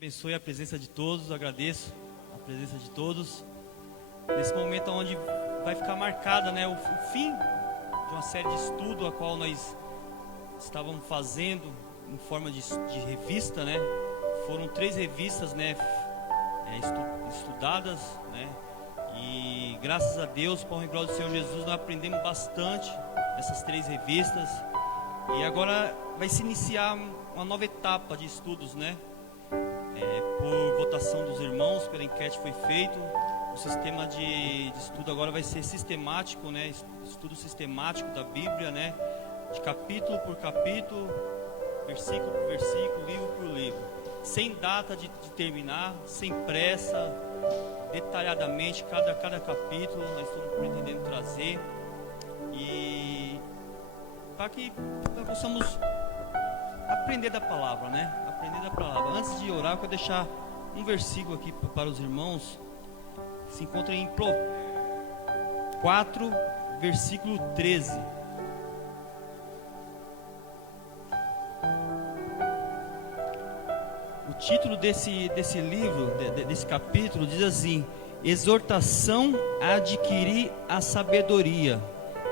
Abençoe a presença de todos, agradeço a presença de todos. Nesse momento onde vai ficar marcada, né, o fim de uma série de estudo a qual nós estávamos fazendo em forma de revista, né? Foram 3 revistas, né, estudadas, né? E graças a Deus, para o glória do Senhor Jesus, nós aprendemos bastante nessas 3 revistas. E agora vai se iniciar uma nova etapa de estudos, né? Por votação dos irmãos, pela enquete foi feito. O sistema de estudo agora vai ser sistemático, né? Estudo sistemático da Bíblia, né? De capítulo por capítulo, versículo por versículo, livro por livro. Sem data de terminar, sem pressa, detalhadamente, cada capítulo nós estamos pretendendo trazer. E para que nós possamos aprender da palavra, né? Aprender da palavra. Antes de orar, eu quero deixar um versículo aqui para os irmãos. Se encontra em 4, versículo 13. O título desse livro, desse capítulo, diz assim: exortação a adquirir a sabedoria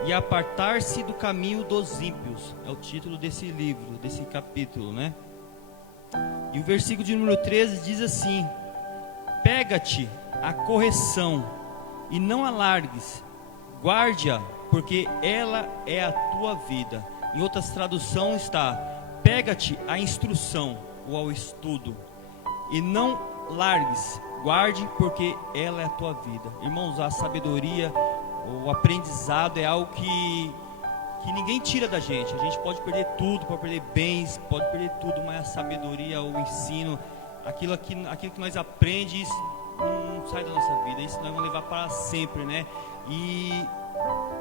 e apartar-se do caminho dos ímpios. É o título desse livro, desse capítulo, né? E o versículo de número 13 diz assim: pega-te a correção e não alargues, guarde-a, porque ela é a tua vida. Em outras traduções está: pega-te a instrução ou ao estudo e não largues, guarde, porque ela é a tua vida. Irmãos, a sabedoria, o aprendizado é algo que ninguém tira da gente. A gente pode perder tudo, pode perder bens, pode perder tudo, mas a sabedoria, o ensino, aquilo que nós aprendemos, isso não sai da nossa vida. Isso nós vamos levar para sempre, né? E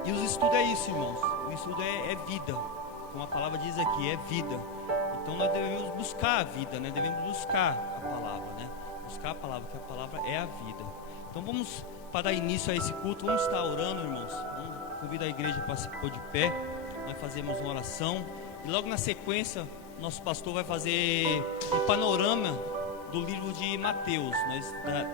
os estudos é isso, irmãos. O estudo é vida, como a palavra diz aqui, é vida. Então nós devemos buscar a vida, né? Devemos buscar a palavra, né? Buscar a palavra, porque a palavra é a vida. Então vamos, para dar início a esse culto, vamos estar orando, irmãos. Convido a igreja para se pôr de pé. Nós fazemos uma oração e logo na sequência nosso pastor vai fazer um panorama do livro de Mateus. Nós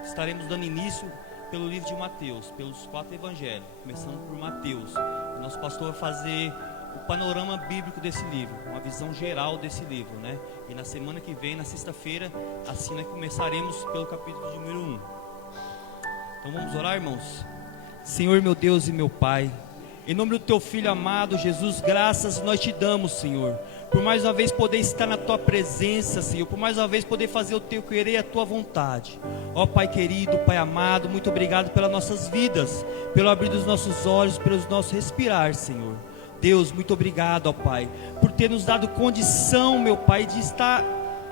estaremos dando início pelo livro de Mateus, pelos 4 evangelhos, começando por Mateus. O nosso pastor vai fazer o panorama bíblico desse livro, uma visão geral desse livro, né? E na semana que vem, na sexta-feira, assim nós começaremos pelo capítulo de número 1. Então vamos orar, irmãos. Senhor, meu Deus e meu Pai, em nome do teu Filho amado Jesus, graças nós te damos, Senhor, por mais uma vez poder estar na tua presença, Senhor, por mais uma vez poder fazer o teu querer e a tua vontade. Ó Pai querido, Pai amado, muito obrigado pelas nossas vidas, pelo abrir dos nossos olhos, pelos nossos respirar, Senhor. Deus, muito obrigado, ó Pai, por ter nos dado condição, meu Pai, de estar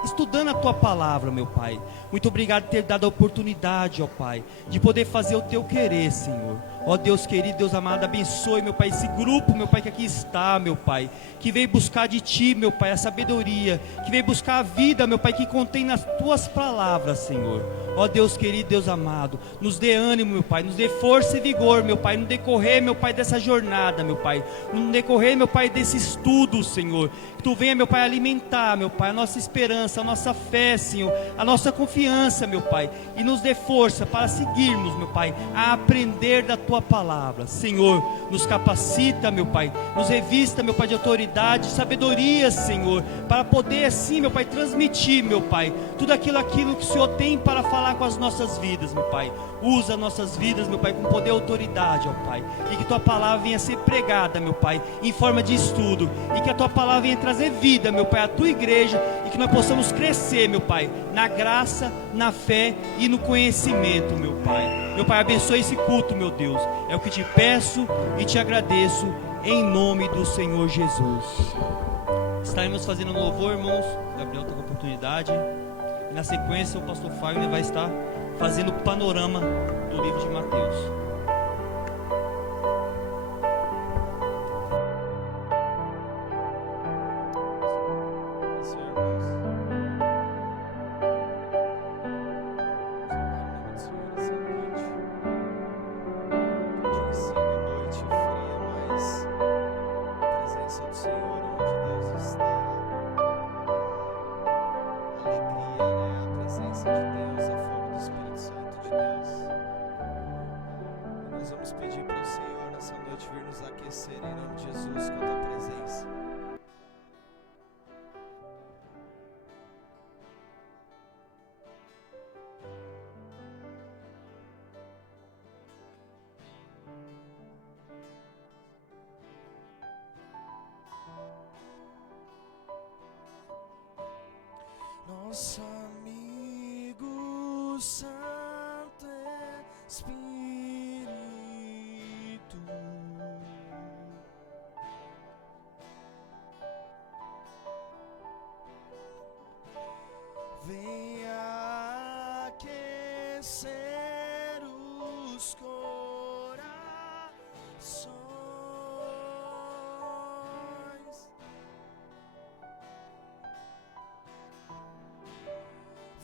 estudando a tua palavra, meu Pai. Muito obrigado por ter dado a oportunidade, ó Pai, de poder fazer o teu querer, Senhor. Ó Deus querido, Deus amado, abençoe, meu Pai, esse grupo, meu Pai, que aqui está, meu Pai, que veio buscar de Ti, meu Pai, a sabedoria, que veio buscar a vida, meu Pai, que contém nas Tuas palavras, Senhor. Ó Deus querido, Deus amado, nos dê ânimo, meu Pai, nos dê força e vigor, meu Pai, no decorrer, meu Pai, dessa jornada, meu Pai, no decorrer, meu Pai, desse estudo, Senhor, que Tu venha, meu Pai, alimentar, meu Pai, a nossa esperança, a nossa fé, Senhor, a nossa confiança, meu Pai, e nos dê força para seguirmos, meu Pai, a aprender da Tua palavra. Senhor, nos capacita, meu Pai, nos revista, meu Pai, de autoridade, sabedoria, Senhor, para poder assim, meu Pai, transmitir, meu Pai, tudo aquilo que o Senhor tem para falar com as nossas vidas, meu Pai. Usa nossas vidas, meu Pai, com poder e autoridade, ó Pai, e que Tua palavra venha ser pregada, meu Pai, em forma de estudo, e que a Tua palavra venha trazer vida, meu Pai, à Tua igreja, e que nós possamos crescer, meu Pai, na graça, na fé e no conhecimento, meu Pai. Meu Pai, abençoe esse culto, meu Deus, é o que te peço e te agradeço, em nome do Senhor Jesus. Estaremos fazendo um louvor, irmãos. Gabriel tem a oportunidade, e na sequência o pastor Fagner vai estar fazendo o panorama do livro de Mateus. Senhor, onde Deus está, alegria, né? A presença graça de Deus, ao fogo do Espírito Santo de Deus. E nós vamos pedir para o Senhor nessa noite vir nos aquecer em nome de Jesus com a tua presença. Nosso amigo Santo Espírito, venha aquecer os corações,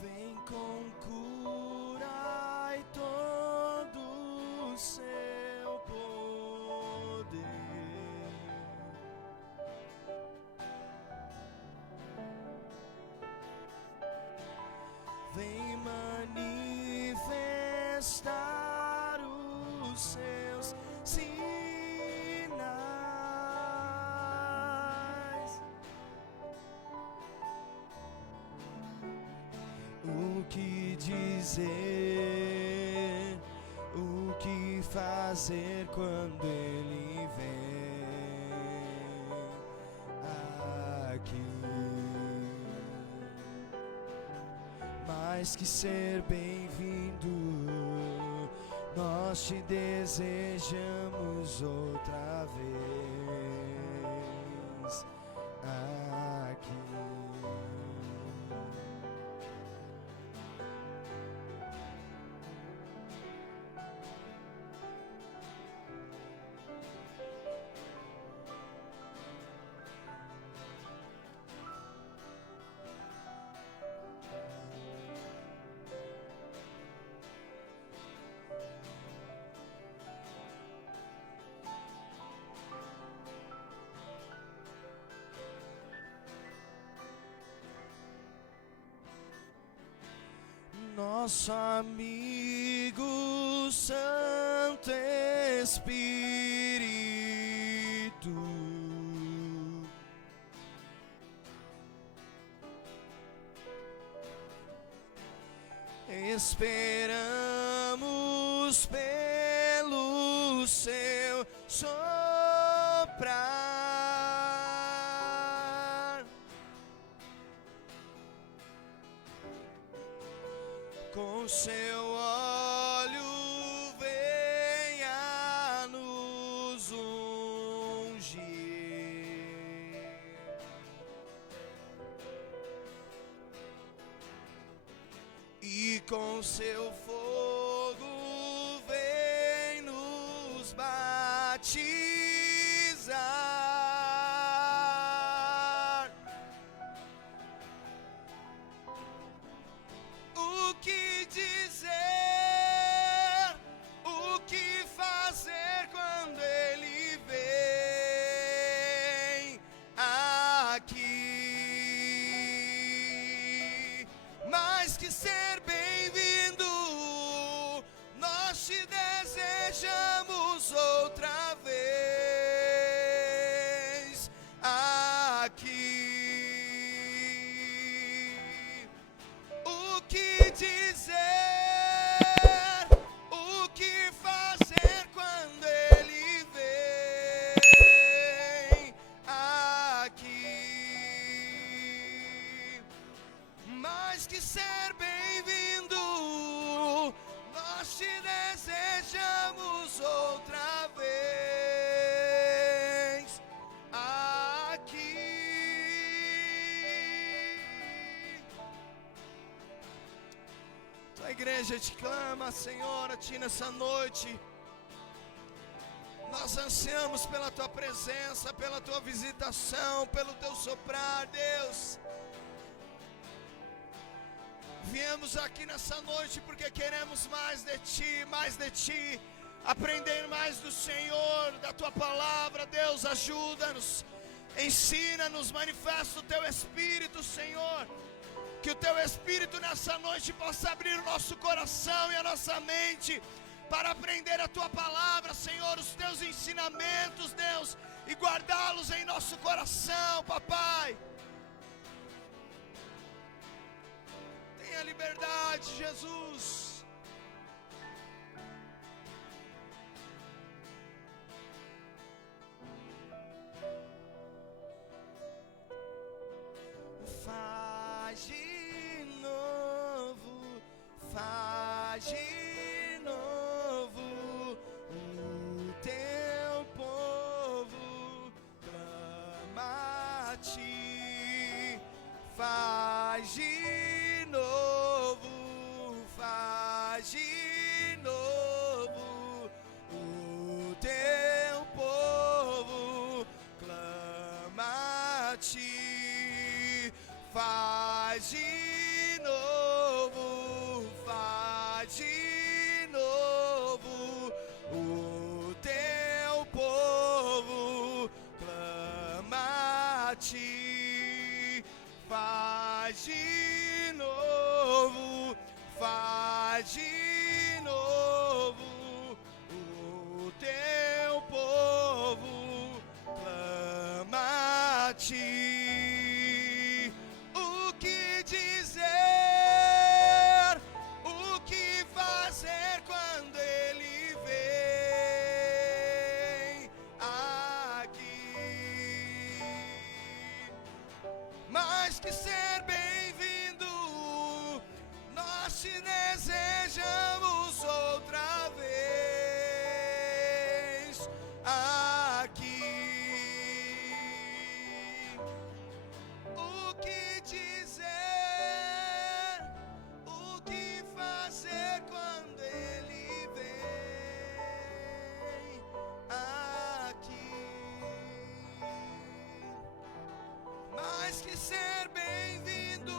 vem com cura e todo o seu poder. Vem manifestar os seus sinais. O que dizer, o que fazer quando ele vem aqui? Mais que ser bem-vindo, nós te desejamos outra vez aqui. Nosso amigo Santo Espírito, esperamos pelo seu soprar, com seu óleo venha nos ungir, e com seu fogo vem nos batizar. O que dizer, o que fazer quando ele vem aqui? Mais que ser bem-vindo, nós te desejamos outra vez aqui. O que dizer, o que fazer quando ele vem aqui? Mais que ser bem-vindo, nós te desejamos outra vez aqui. A igreja te clama, Senhor, a ti nessa noite. Nós ansiamos pela tua presença, pela tua visitação, pelo teu soprar, Deus. Viemos aqui nessa noite porque queremos mais de ti, aprender mais do Senhor, da tua palavra. Deus, ajuda-nos, ensina-nos, manifesta o teu Espírito, Senhor. Que o Teu Espírito nessa noite possa abrir o nosso coração e a nossa mente para aprender a Tua palavra, Senhor, os Teus ensinamentos, Deus, e guardá-los em nosso coração, Papai. Tenha liberdade, Jesus. Faz de novo, faz de novo, o Teu povo clama a Ti. Faz de novo, faz de novo, o Teu povo clama a Ti. Faz de novo, faz de novo, o Teu povo clama a Ti. Faz de novo, faz de novo, o Teu povo clama a Ti. Que ser bem-vindo, nós te desejamos outra vez aqui. O que dizer, o que fazer quando Ele vem aqui? Mais que ser bem-vindo,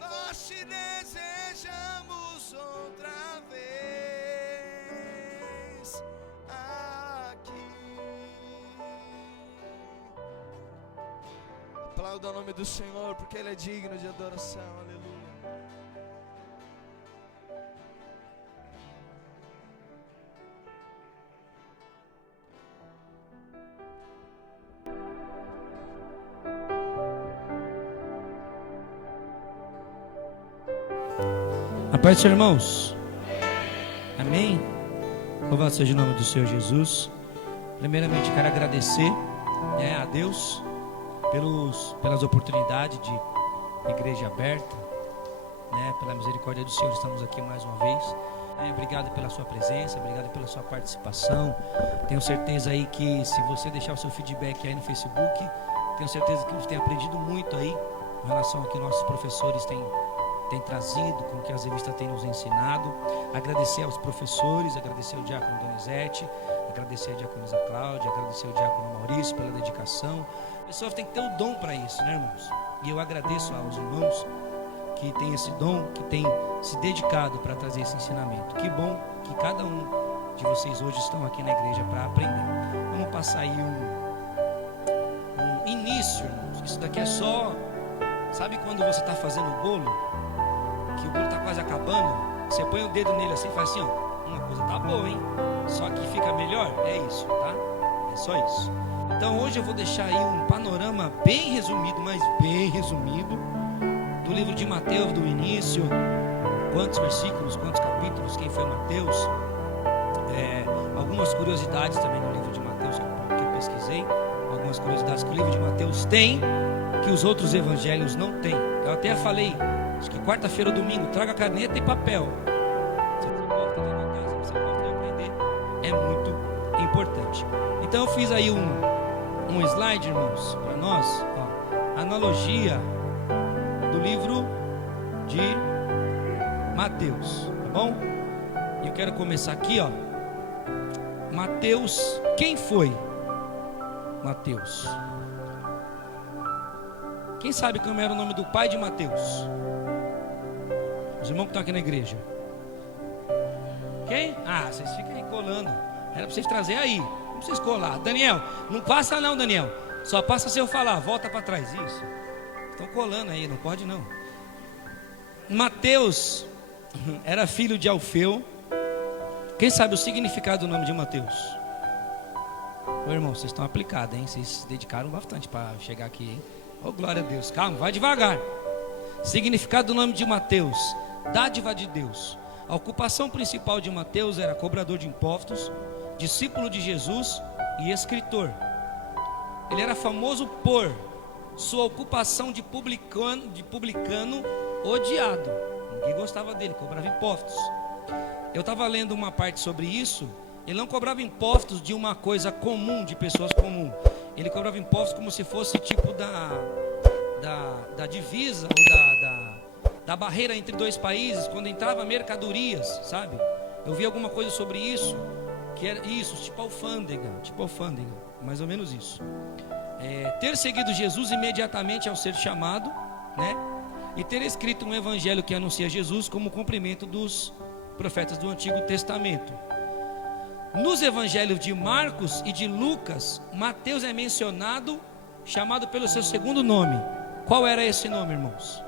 nós te desejamos outra vez aqui. Aplauda o nome do Senhor, porque Ele é digno de adoração. Aleluia. A paz, irmãos. Amém. Louvado seja o nome do Senhor Jesus. Primeiramente quero agradecer a Deus pelas oportunidades de igreja aberta, pela misericórdia do Senhor. Estamos aqui mais uma vez. Obrigado pela sua presença, obrigado pela sua participação. Tenho certeza aí que se você deixar o seu feedback aí no Facebook, tenho certeza que você tem aprendido muito aí em relação ao que nossos professores têm trazido, com o que as revistas têm nos ensinado. Agradecer aos professores, agradecer ao diácono Donizete, agradecer a diaconisa Cláudia, agradecer ao diácono Maurício pela dedicação. A pessoa tem que ter o dom para isso, irmãos? E eu agradeço aos irmãos que têm esse dom, que têm se dedicado para trazer esse ensinamento. Que bom que cada um de vocês hoje estão aqui na igreja para aprender. Vamos passar aí um início, irmãos. Isso daqui é só... Sabe quando você está fazendo o bolo? Que o bolo está quase acabando, você põe o dedo nele assim e faz assim, ó, uma coisa tá boa, hein? Só que fica melhor, é isso, tá? É só isso. Então hoje eu vou deixar aí um panorama bem resumido, mas bem resumido, do livro de Mateus, do início, quantos versículos, quantos capítulos, quem foi Mateus, algumas curiosidades também no livro de Mateus que eu pesquisei, algumas curiosidades que o livro de Mateus tem, que os outros evangelhos não têm. Eu até falei, acho que quarta-feira ou domingo, traga caneta e papel. Se você gosta de anotar, se você gosta de aprender, é muito importante. Então eu fiz aí um slide, irmãos, para nós, ó, analogia do livro de Mateus, tá bom? E eu quero começar aqui, ó. Mateus, quem foi Mateus? Quem sabe como era o nome do pai de Mateus? Os irmãos que estão aqui na igreja. Quem? Ah, vocês ficam aí colando. Era para vocês trazer aí. Não precisa colar. Daniel, não passa não, Daniel. Só passa se eu falar. Volta para trás. Isso. Estão colando aí, não pode não. Mateus era filho de Alfeu. Quem sabe o significado do nome de Mateus? Ô irmão, vocês estão aplicados, hein? Vocês se dedicaram bastante para chegar aqui, hein? Ô glória a Deus, calma, vai devagar. Significado do nome de Mateus: dádiva de Deus. A ocupação principal de Mateus era cobrador de impostos, discípulo de Jesus e escritor. Ele era famoso por sua ocupação de publicano odiado. Ninguém gostava dele, cobrava impostos. Eu estava lendo uma parte sobre isso. Ele não cobrava impostos de uma coisa comum, de pessoas comuns. Ele cobrava impostos como se fosse tipo da divisa ou da barreira entre dois países, quando entrava mercadorias, sabe? Eu vi alguma coisa sobre isso, que era isso, tipo alfândega, mais ou menos isso. Ter seguido Jesus imediatamente ao ser chamado, né? E ter escrito um evangelho que anuncia Jesus como cumprimento dos profetas do Antigo Testamento. Nos evangelhos de Marcos e de Lucas, Mateus é mencionado, chamado pelo seu segundo nome. Qual era esse nome, irmãos?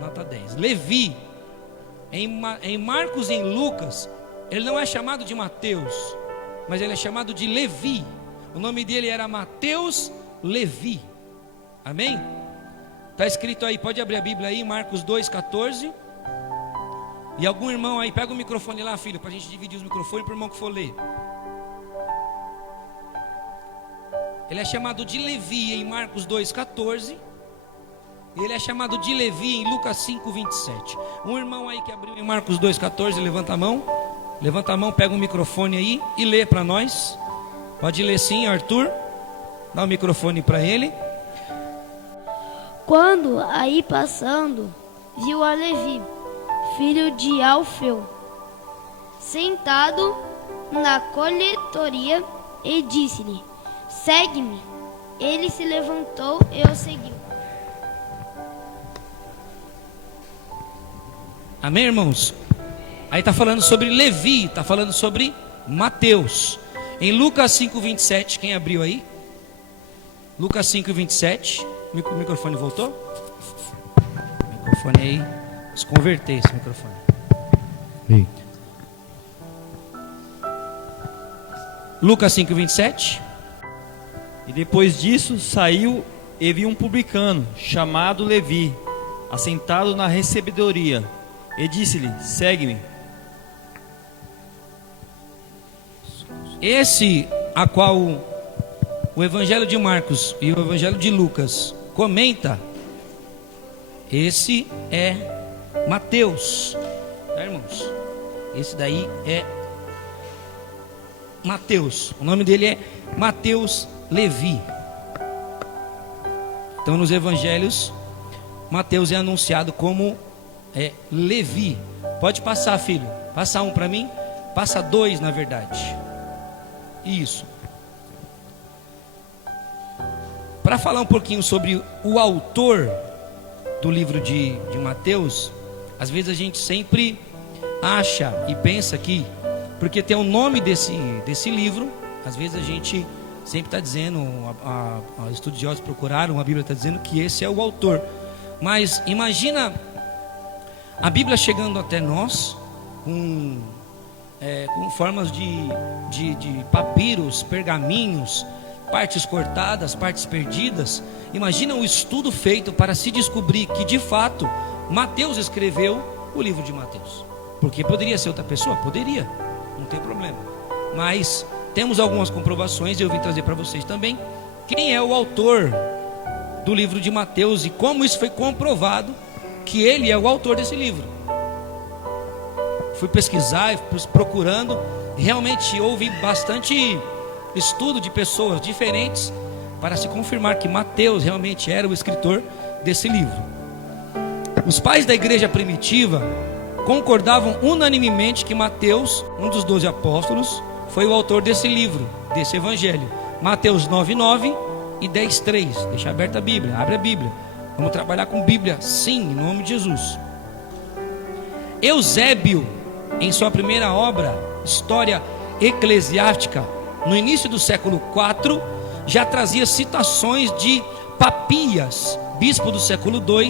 Nota 10. Levi. Em Marcos e em Lucas, ele não é chamado de Mateus, mas ele é chamado de Levi. O nome dele era Mateus Levi. Amém? Está escrito aí, pode abrir a Bíblia aí, Marcos 2,14. E algum irmão aí, pega o microfone lá, filho, para a gente dividir os microfones para o irmão que for ler. Ele é chamado de Levi em Marcos 2,14. E ele é chamado de Levi em Lucas 5,27. Um irmão aí que abriu em Marcos 2,14, levanta a mão. Levanta a mão, pega o microfone aí e lê para nós. Pode ler sim, Arthur. Dá o microfone para ele. Quando aí passando, viu a Levi, filho de Alfeu, sentado na coletoria, e disse-lhe: segue-me. Ele se levantou e o seguiu. Amém, irmãos? Aí está falando sobre Levi, está falando sobre Mateus. Em Lucas 5,27, quem abriu aí? Lucas 5,27. O microfone voltou? O microfone aí. Desconverter esse microfone. Ei. Lucas 5,27. E depois disso saiu e viu um publicano chamado Levi, assentado na recebedoria, e disse-lhe: segue-me. Esse a qual o Evangelho de Marcos e o Evangelho de Lucas comenta, esse é Mateus, tá, irmãos? Esse daí é Mateus. O nome dele é Mateus Levi. Então nos evangelhos, Mateus é anunciado como Levi. Pode passar, filho. Passa um para mim. Passa dois, na verdade. Isso. Para falar um pouquinho sobre o autor do livro de Mateus, às vezes a gente sempre acha e pensa que, porque tem o nome desse livro, às vezes a gente sempre está dizendo, os estudiosos procuraram, a Bíblia está dizendo que esse é o autor. Mas imagina a Bíblia chegando até nós com formas de papiros, pergaminhos, partes cortadas, partes perdidas. Imagina o estudo feito para se descobrir que de fato Mateus escreveu o livro de Mateus. Porque poderia ser outra pessoa? Poderia, não tem problema. Mas temos algumas comprovações e eu vim trazer para vocês também quem é o autor do livro de Mateus e como isso foi comprovado que ele é o autor desse livro. Fui pesquisar, procurando, realmente houve bastante estudo de pessoas diferentes para se confirmar que Mateus realmente era o escritor desse livro. Os pais da igreja primitiva concordavam unanimemente que Mateus, um dos 12 apóstolos, foi o autor desse livro, desse evangelho. Mateus 9:9 e 10:3. Deixa aberta a Bíblia, abre a Bíblia. Vamos trabalhar com Bíblia, sim, em nome de Jesus. Eusébio, em sua primeira obra, História Eclesiástica, no início do século IV, já trazia citações de Papias, bispo do século II,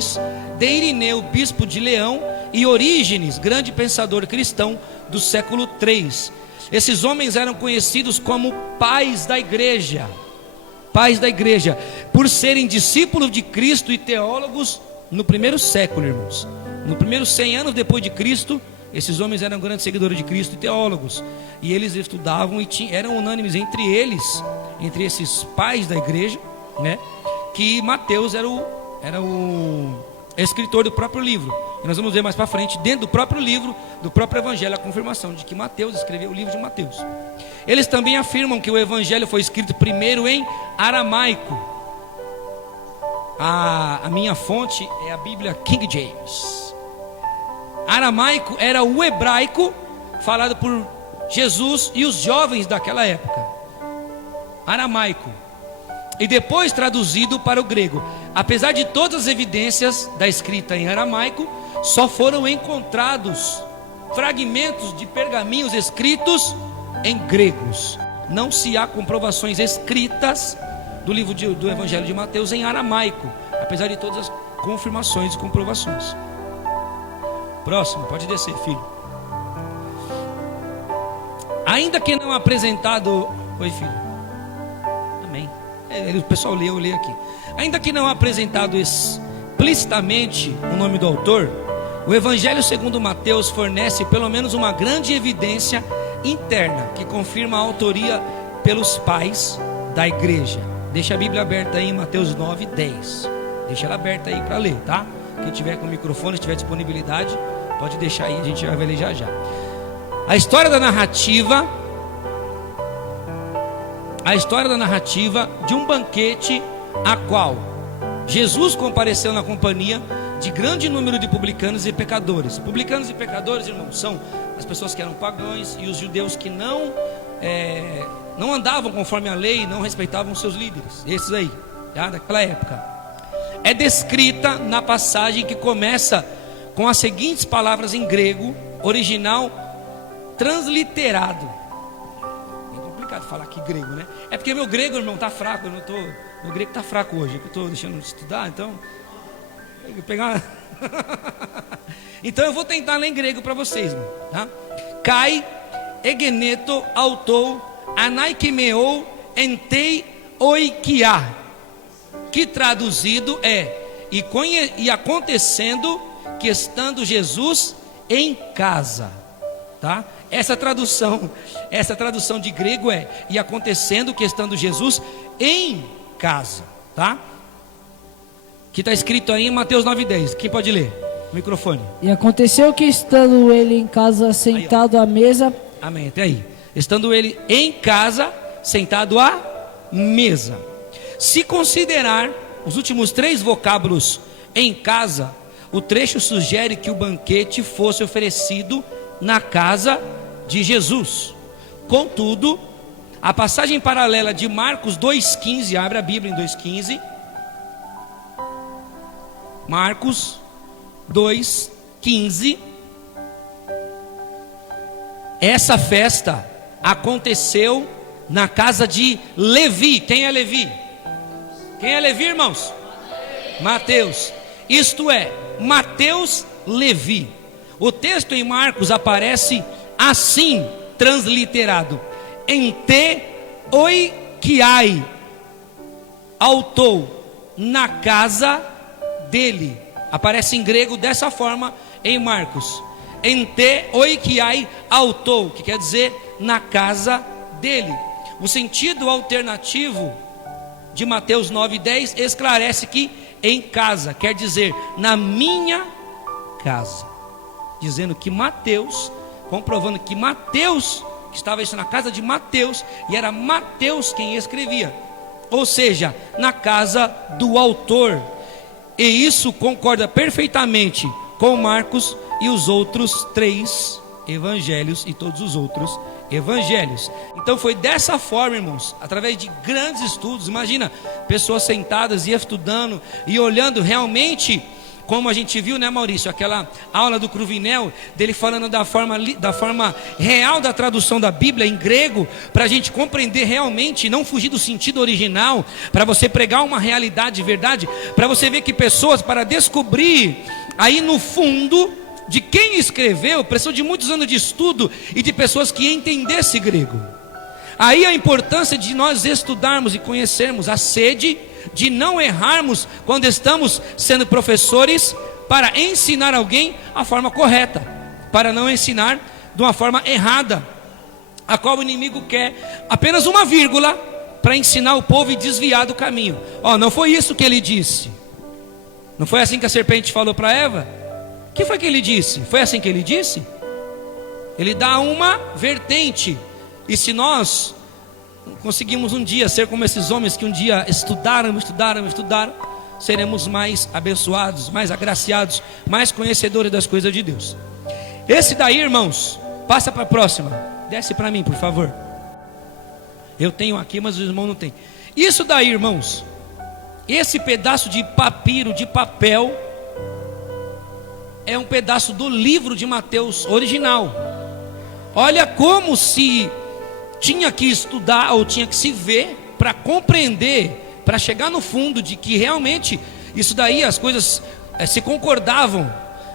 de Irineu, bispo de Leão, e Orígenes, grande pensador cristão do século III. Esses homens eram conhecidos como pais da igreja, por serem discípulos de Cristo e teólogos no primeiro século, irmãos. No primeiro 100 anos depois de Cristo, esses homens eram grandes seguidores de Cristo e teólogos, e eles estudavam e eram unânimes entre eles, entre esses pais da igreja, né, que Mateus era o escritor do próprio livro. E nós vamos ver mais para frente, dentro do próprio livro, do próprio evangelho, a confirmação de que Mateus escreveu o livro de Mateus. Eles também afirmam que o evangelho foi escrito primeiro em aramaico. A minha fonte é a Bíblia King James. Aramaico era o hebraico falado por Jesus e os jovens daquela época. Aramaico. E depois traduzido para o grego. Apesar de todas as evidências da escrita em aramaico, só foram encontrados fragmentos de pergaminhos escritos em gregos. Não se há comprovações escritas do livro do Evangelho de Mateus em aramaico, apesar de todas as confirmações e comprovações. Próximo, pode descer, filho. Ainda que não apresentado... Oi, filho. Amém. O pessoal lê, eu leio aqui. Ainda que não apresentado explicitamente o nome do autor, o Evangelho segundo Mateus fornece pelo menos uma grande evidência interna que confirma a autoria pelos pais da igreja. Deixa a Bíblia aberta aí em Mateus 9:10. Deixa ela aberta aí para ler, tá? Quem tiver com o microfone, se tiver disponibilidade, pode deixar aí, a gente vai ler já já. A história da narrativa de um banquete a qual Jesus compareceu na companhia de grande número de publicanos e pecadores. Publicanos e pecadores, irmãos, são as pessoas que eram pagãos e os judeus que não andavam conforme a lei, não respeitavam seus líderes. Esses aí, já daquela época. É descrita na passagem que começa com as seguintes palavras em grego, original transliterado. É complicado falar aqui grego, né? É porque meu grego, irmão, tá fraco. Meu grego tá fraco hoje, que eu estou deixando de estudar, então eu vou pegar. Então eu vou tentar ler em grego para vocês, irmão, tá? Kai egeneto autou anaikemeo entei oikia, que traduzido é e acontecendo que estando Jesus em casa, tá? Essa tradução de grego é e acontecendo que estando Jesus em casa, tá? Que está escrito aí em Mateus 9:10. Quem pode ler? Microfone. E aconteceu que estando ele em casa sentado à mesa. Amém, até aí. Estando ele em casa sentado à mesa. Se considerar os últimos 3 vocábulos em casa, o trecho sugere que o banquete fosse oferecido na casa de Jesus. Contudo, a passagem paralela de Marcos 2,15, abre a Bíblia em 2,15. Marcos 2,15. Essa festa aconteceu na casa de Levi. Quem é Levi? Quem é Levi, irmãos? Mateus. Isto é, Mateus Levi. O texto em Marcos aparece assim, transliterado: ente oikiai, autou na casa dele. Aparece em grego dessa forma em Marcos. Ente oikiai autou, que quer dizer na casa dele. O sentido alternativo de Mateus 9:10 esclarece que em casa quer dizer na minha casa, dizendo que Mateus, comprovando que Mateus, que estava isso na casa de Mateus, e era Mateus quem escrevia, ou seja, na casa do autor. E isso concorda perfeitamente com Marcos e os outros 3 evangelhos e todos os outros evangelhos. Então foi dessa forma, irmãos, através de grandes estudos. Imagina, pessoas sentadas e estudando e olhando realmente como a gente viu, né, Maurício, aquela aula do Cruvinel, dele falando da forma real da tradução da Bíblia em grego, para a gente compreender realmente, não fugir do sentido original, para você pregar uma realidade de verdade, para você ver que pessoas, para descobrir aí no fundo de quem escreveu, precisou de muitos anos de estudo e de pessoas que entendessem grego. Aí a importância de nós estudarmos e conhecermos, a sede de não errarmos quando estamos sendo professores, para ensinar alguém a forma correta, para não ensinar de uma forma errada, a qual o inimigo quer apenas uma vírgula para ensinar o povo e desviar do caminho. Não foi isso que ele disse. Não foi assim que a serpente falou para Eva? O que foi que ele disse? Foi assim que ele disse? Ele dá uma vertente. E se nós conseguimos um dia ser como esses homens que um dia estudaram, seremos mais abençoados, mais agraciados, mais conhecedores das coisas de Deus. Esse daí, irmãos, passa para a próxima. Desce para mim, por favor. Eu tenho aqui, mas os irmãos não têm. Isso daí, irmãos, esse pedaço de papiro, de papel, é um pedaço do livro de Mateus original. Olha como se tinha que estudar, ou tinha que se ver, para compreender, para chegar no fundo de que realmente isso daí, as coisas se concordavam.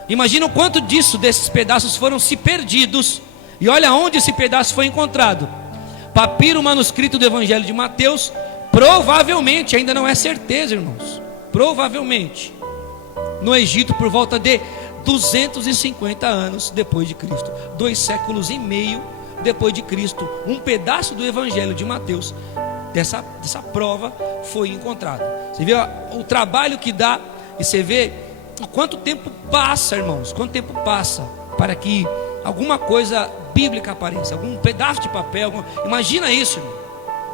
Imagina o quanto desses pedaços foram se perdidos. E olha onde esse pedaço foi encontrado. Papiro manuscrito do Evangelho de Mateus. Provavelmente, ainda não é certeza, irmãos, provavelmente no Egito, por volta de 250 anos depois de Cristo, 2 séculos e meio depois de Cristo, um pedaço do Evangelho de Mateus, dessa prova, foi encontrado. Você vê o trabalho que dá, e você vê quanto tempo passa, irmãos, quanto tempo passa para que alguma coisa bíblica apareça, algum pedaço de papel. Imagina isso, irmão.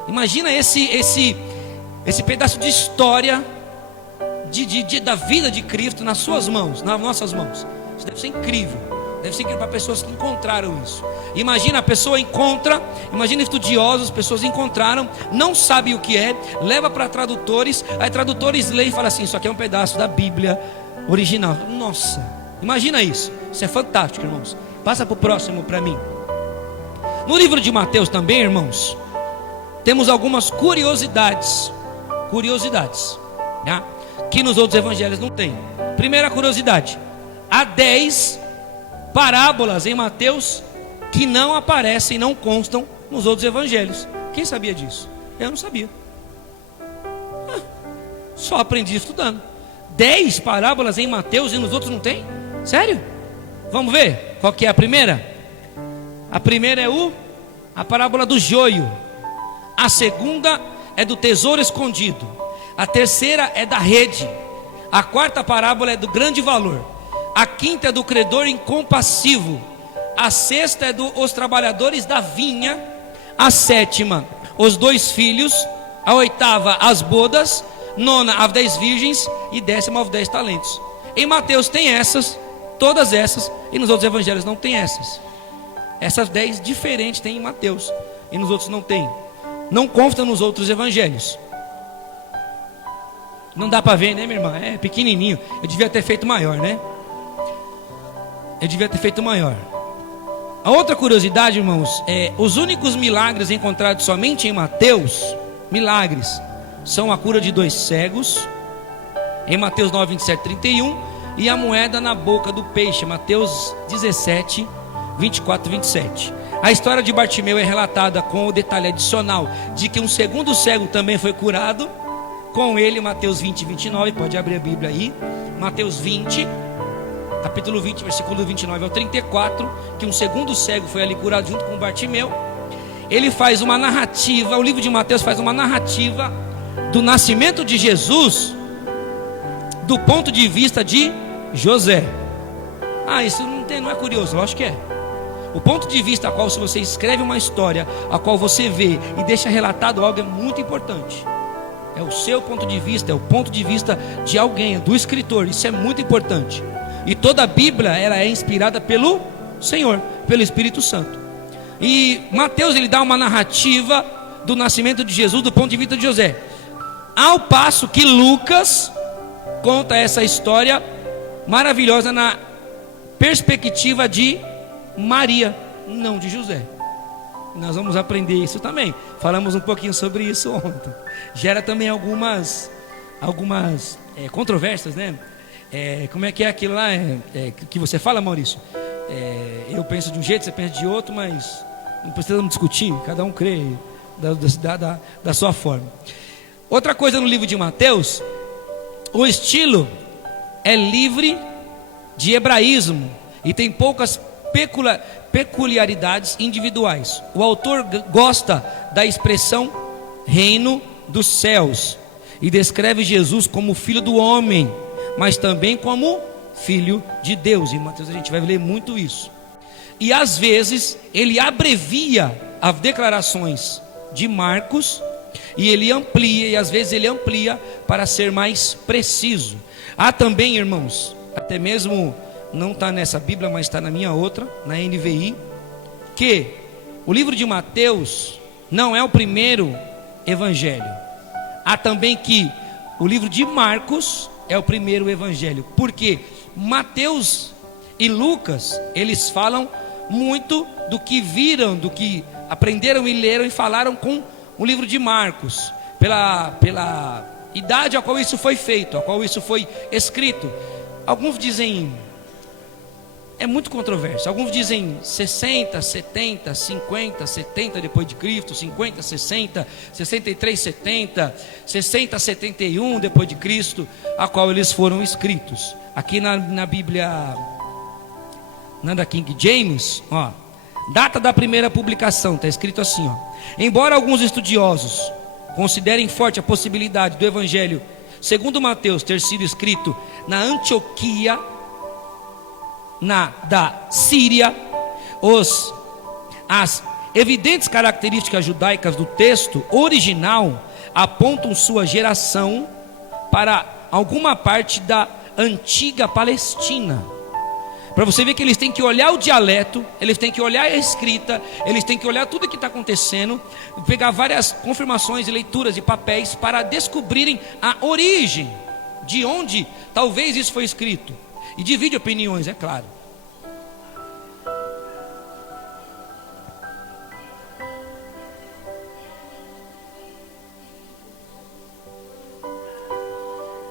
Imagina esse pedaço de história da vida de Cristo nas suas mãos, nas nossas mãos. Isso deve ser incrível. Deve ser incrível para pessoas que encontraram isso. Imagina, a pessoa encontra, imagina estudiosos, pessoas encontraram, não sabem o que é, leva para tradutores, aí tradutores leem e falam assim: isso aqui é um pedaço da Bíblia original. Nossa, imagina isso. Isso é fantástico, irmãos. Passa para o próximo para mim. No livro de Mateus também, irmãos, temos algumas curiosidades, né, que nos outros evangelhos não tem. Primeira curiosidade: há 10 parábolas em Mateus que não aparecem, não constam nos outros evangelhos. Quem sabia disso? Eu não sabia. Só aprendi estudando. 10 parábolas em Mateus e nos outros não tem? Sério? Vamos ver qual que é a primeira? A primeira é a parábola do joio. A segunda é do tesouro escondido. A terceira é da rede. A quarta parábola é do grande valor. A quinta é do credor incompassivo. A sexta é dos trabalhadores da vinha. A sétima, os 2 filhos. A oitava, as bodas. Nona, as 10 virgens. E décima, os 10 talentos. Em Mateus tem essas, todas essas. E nos outros evangelhos não tem essas. Essas 10 diferentes tem em Mateus, e nos outros não tem. Não consta nos outros evangelhos. Não dá para ver, né, minha irmã? É pequenininho. Eu devia ter feito maior, né? A outra curiosidade, irmãos, os únicos milagres encontrados somente em Mateus, milagres, são a cura de 2 cegos, em Mateus 9, 27, 31, e a moeda na boca do peixe, Mateus 17, 24, 27. A história de Bartimeu é relatada com o detalhe adicional de que um segundo cego também foi curado com ele, Mateus 20, 29. Pode abrir a Bíblia aí, Mateus 20, capítulo 20, versículo 29 ao 34, que um segundo cego foi ali curado junto com Bartimeu. Ele faz uma narrativa, o livro de Mateus faz uma narrativa do nascimento de Jesus do ponto de vista de José. Isso não é curioso? Lógico que é. O ponto de vista a qual, se você escreve uma história, a qual você vê e deixa relatado algo, é muito importante. É o seu ponto de vista, é o ponto de vista de alguém, do escritor. Isso é muito importante. E toda a Bíblia, ela é inspirada pelo Senhor, pelo Espírito Santo. E Mateus, ele dá uma narrativa do nascimento de Jesus do ponto de vista de José, ao passo que Lucas conta essa história maravilhosa na perspectiva de Maria, não de José. Nós vamos aprender isso também. Falamos um pouquinho sobre isso ontem. Gera também algumas controvérsias, né? Como é que é aquilo lá que você fala, Maurício? Eu penso de um jeito, você pensa de outro, mas não precisamos discutir. Cada um crê da sua forma. Outra coisa no livro de Mateus, o estilo é livre de hebraísmo e tem poucas peculiaridades individuais. O autor gosta da expressão reino dos céus e descreve Jesus como filho do homem, mas também como filho de Deus. Em Mateus a gente vai ler muito isso. E às vezes ele abrevia as declarações de Marcos e ele amplia, e às vezes ele amplia para ser mais preciso. Há também, irmãos, até mesmo não está nessa Bíblia, mas está na minha outra, na NVI, que o livro de Mateus não é o primeiro evangelho. Há também que o livro de Marcos é o primeiro evangelho, porque Mateus e Lucas, eles falam muito do que viram, do que aprenderam e leram e falaram com o livro de Marcos, pela idade a qual isso foi feito, a qual isso foi escrito. Alguns dizem, é muito controverso, alguns dizem 60, 70, 50, 70 depois de Cristo, 50, 60, 63, 70, 60, 71 depois de Cristo, a qual eles foram escritos. Aqui na Bíblia, na da King James, ó, data da primeira publicação, está escrito assim, ó: embora alguns estudiosos considerem forte a possibilidade do Evangelho segundo Mateus ter sido escrito na Antioquia, da Síria, as evidentes características judaicas do texto original apontam sua geração para alguma parte da antiga Palestina. Para você ver que eles têm que olhar o dialeto, eles têm que olhar a escrita, eles têm que olhar tudo que está acontecendo, pegar várias confirmações e leituras de papéis para descobrirem a origem de onde talvez isso foi escrito. E divide opiniões, é claro.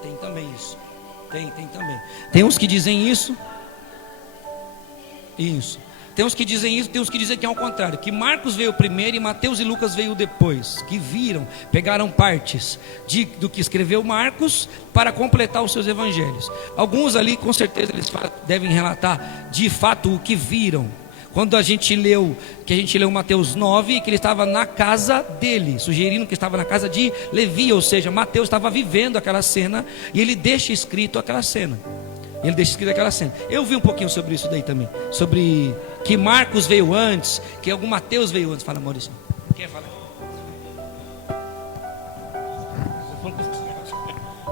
Tem também isso. Tem também. Tem uns que dizem isso. Isso. Tem uns que dizem isso, tem uns que dizem que é ao contrário, que Marcos veio primeiro e Mateus e Lucas veio depois, que viram, pegaram partes do que escreveu Marcos para completar os seus evangelhos. Alguns ali com certeza eles devem relatar de fato o que viram. Quando a gente leu Mateus 9, que ele estava na casa dele, sugerindo que estava na casa de Levi, ou seja, Mateus estava vivendo aquela cena e ele deixa escrito aquela cena. Eu vi um pouquinho sobre isso daí também, sobre que Marcos veio antes, que algum Mateus veio antes. Fala, Maurício. Quer falar?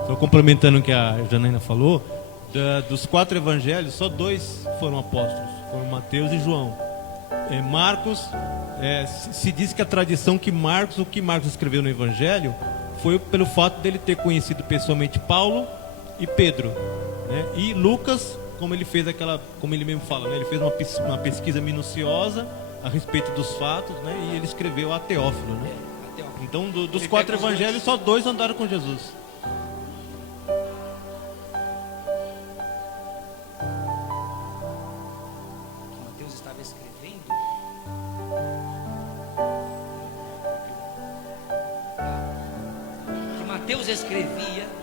Só complementando o que a Janaína falou, dos 4 evangelhos, só 2 foram apóstolos, foram Mateus e João. Marcos, se diz que a tradição que o que Marcos escreveu no evangelho foi pelo fato dele ter conhecido pessoalmente Paulo e Pedro. E Lucas, como ele fez como ele mesmo fala, ele fez uma pesquisa minuciosa a respeito dos fatos, e ele escreveu a Teófilo, Então dos 4 evangelhos só 2 andaram com Jesus. Mateus estava escrevendo. Que Mateus escrevia.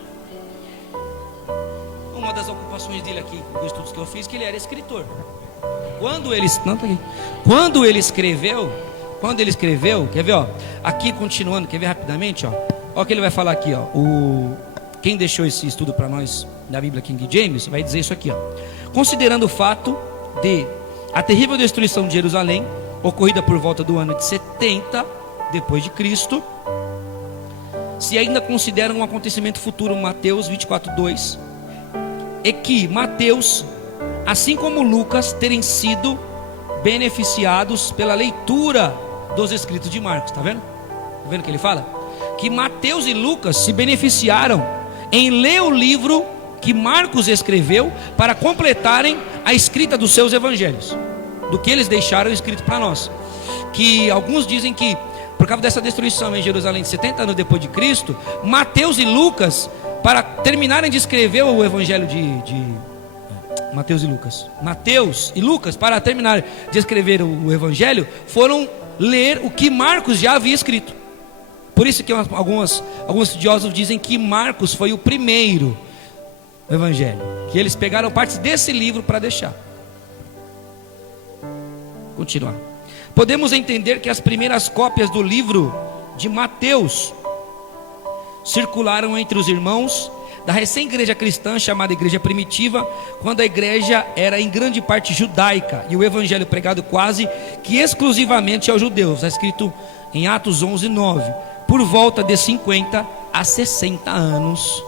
Uma das ocupações dele aqui, dos estudos que eu fiz, que ele era escritor. Quando ele escreveu, quer ver, ó, aqui continuando, quer ver rapidamente, ó o que ele vai falar aqui, ó. Quem deixou esse estudo para nós da Bíblia King James vai dizer isso aqui, ó: considerando o fato de a terrível destruição de Jerusalém, ocorrida por volta do ano de 70 depois de Cristo, se ainda considera um acontecimento futuro, Mateus 24:2, é que Mateus, assim como Lucas, terem sido beneficiados pela leitura dos escritos de Marcos. Está vendo? Está vendo o que ele fala? Que Mateus e Lucas se beneficiaram em ler o livro que Marcos escreveu para completarem a escrita dos seus evangelhos, do que eles deixaram escrito para nós. Que alguns dizem que por causa dessa destruição em Jerusalém de 70 anos depois de Cristo, Mateus e Lucas, para terminarem de escrever o evangelho Mateus e Lucas, para terminar de escrever o evangelho, foram ler o que Marcos já havia escrito. Por isso que alguns estudiosos dizem que Marcos foi o primeiro evangelho, que eles pegaram partes desse livro para deixar. Continuar. Podemos entender que as primeiras cópias do livro de Mateus circularam entre os irmãos da recém-igreja cristã, chamada igreja primitiva, quando a igreja era em grande parte judaica e o evangelho pregado quase que exclusivamente aos judeus. Está escrito em Atos 11:9, por volta de 50 a 60 anos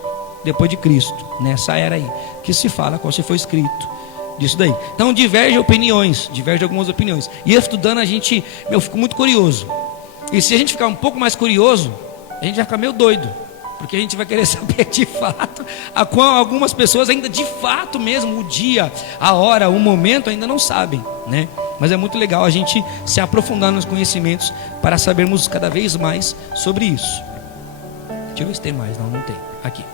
depois de Cristo, nessa era aí que se fala qual se foi escrito disso daí. Então divergem algumas opiniões, e estudando eu fico muito curioso, e se a gente ficar um pouco mais curioso, a gente vai ficar meio doido, porque a gente vai querer saber de fato a qual algumas pessoas ainda de fato mesmo, o dia, a hora, o momento ainda não sabem, né? Mas é muito legal a gente se aprofundar nos conhecimentos para sabermos cada vez mais sobre isso. Deixa eu ver se tem mais. Não tem. Aqui.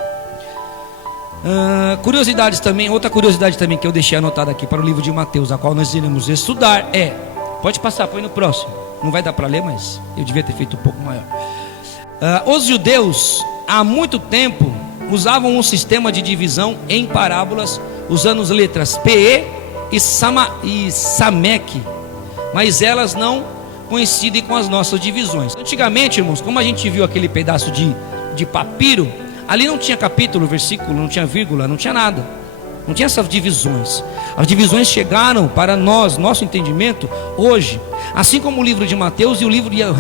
Curiosidades também, outra curiosidade também que eu deixei anotada aqui para o livro de Mateus, a qual nós iremos estudar pode passar, põe no próximo, não vai dar para ler, mas eu devia ter feito um pouco maior. Os judeus há muito tempo usavam um sistema de divisão em parábolas, usando as letras PE e Samek, mas elas não coincidem com as nossas divisões. Antigamente, irmãos, como a gente viu aquele pedaço de papiro, ali não tinha capítulo, versículo, não tinha vírgula, não tinha nada, não tinha essas divisões. As divisões chegaram para nós, nosso entendimento, hoje, assim como o livro de Mateus e o livro o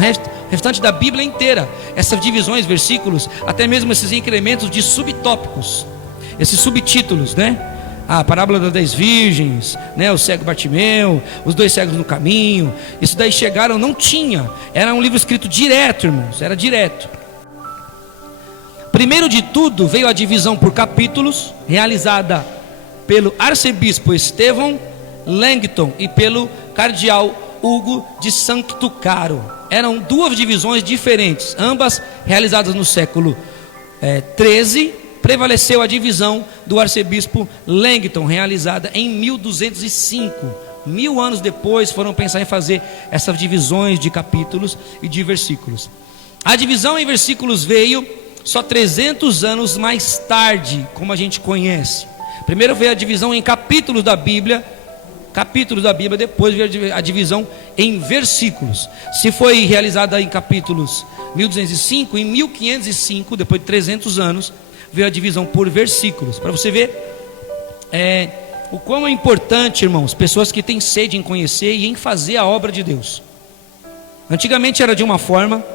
restante da Bíblia inteira. Essas divisões, versículos, até mesmo esses incrementos de subtópicos, esses subtítulos, né? A parábola das 10 virgens, né? O cego Bartimeu, os 2 cegos no caminho. Isso daí chegaram, não tinha, era um livro escrito direto, irmãos, era direto. Primeiro de tudo veio a divisão por capítulos, realizada pelo arcebispo Estevão Langton e pelo cardeal Hugo de Sancto Caro. Eram 2 divisões diferentes, ambas realizadas no século 13. Prevaleceu a divisão do arcebispo Langton, realizada em 1205. 1000 anos depois foram pensar em fazer essas divisões de capítulos e de versículos. A divisão em versículos veio só 300 anos mais tarde, como a gente conhece. Primeiro veio a divisão em capítulos da Bíblia, depois veio a divisão em versículos. Se foi realizada em capítulos 1205, em 1505, depois de 300 anos, veio a divisão por versículos. Para você ver o quão é importante, irmãos, pessoas que têm sede em conhecer e em fazer a obra de Deus. Antigamente era de uma forma,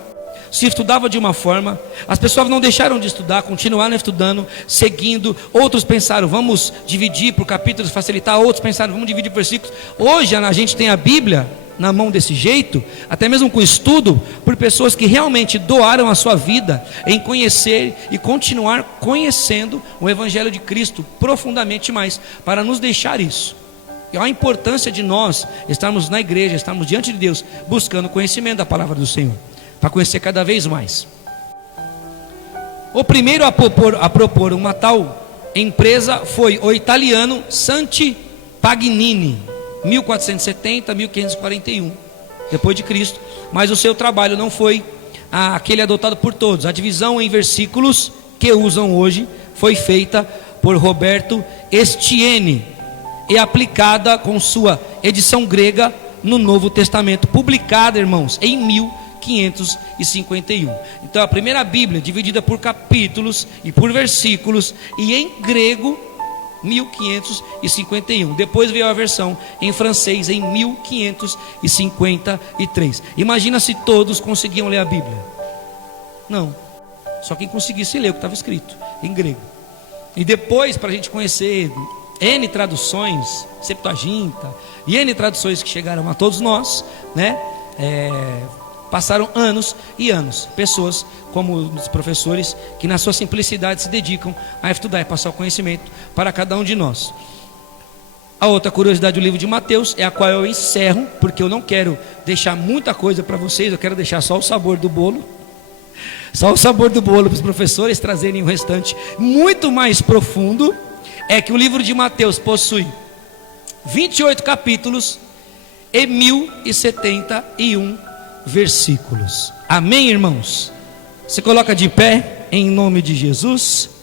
se estudava de uma forma, as pessoas não deixaram de estudar, continuaram estudando, seguindo. Outros pensaram, vamos dividir por capítulos, facilitar. Outros pensaram, vamos dividir por versículos. Hoje a gente tem a Bíblia na mão desse jeito, até mesmo com estudo, por pessoas que realmente doaram a sua vida em conhecer e continuar conhecendo o Evangelho de Cristo profundamente mais, para nos deixar isso. E a importância de nós estarmos na igreja, estarmos diante de Deus, buscando conhecimento da palavra do Senhor, para conhecer cada vez mais. O primeiro a propor uma tal empresa foi o italiano Santi Paganini, 1470 a 1541 depois de Cristo. Mas o seu trabalho não foi aquele adotado por todos. A divisão em versículos que usam hoje foi feita por Roberto Estienne e aplicada com sua edição grega no Novo Testamento, publicada, irmãos, em 1551. Então a primeira Bíblia dividida por capítulos e por versículos, e em grego 1551. Depois veio a versão em francês em 1553. Imagina se todos conseguiam ler a Bíblia. Não, só quem conseguisse ler o que estava escrito em grego. E depois, para a gente conhecer N traduções, Septuaginta e N traduções que chegaram a todos nós, né? Passaram anos e anos. Pessoas como os professores que na sua simplicidade se dedicam a estudar e passar o conhecimento para cada um de nós. A outra curiosidade do livro de Mateus, é a qual eu encerro, porque eu não quero deixar muita coisa para vocês, eu quero deixar só o sabor do bolo. Só o sabor do bolo para os professores trazerem o restante muito mais profundo. É que o livro de Mateus possui 28 capítulos e 1071 versículos. Amém, irmãos? Se coloca de pé em nome de Jesus.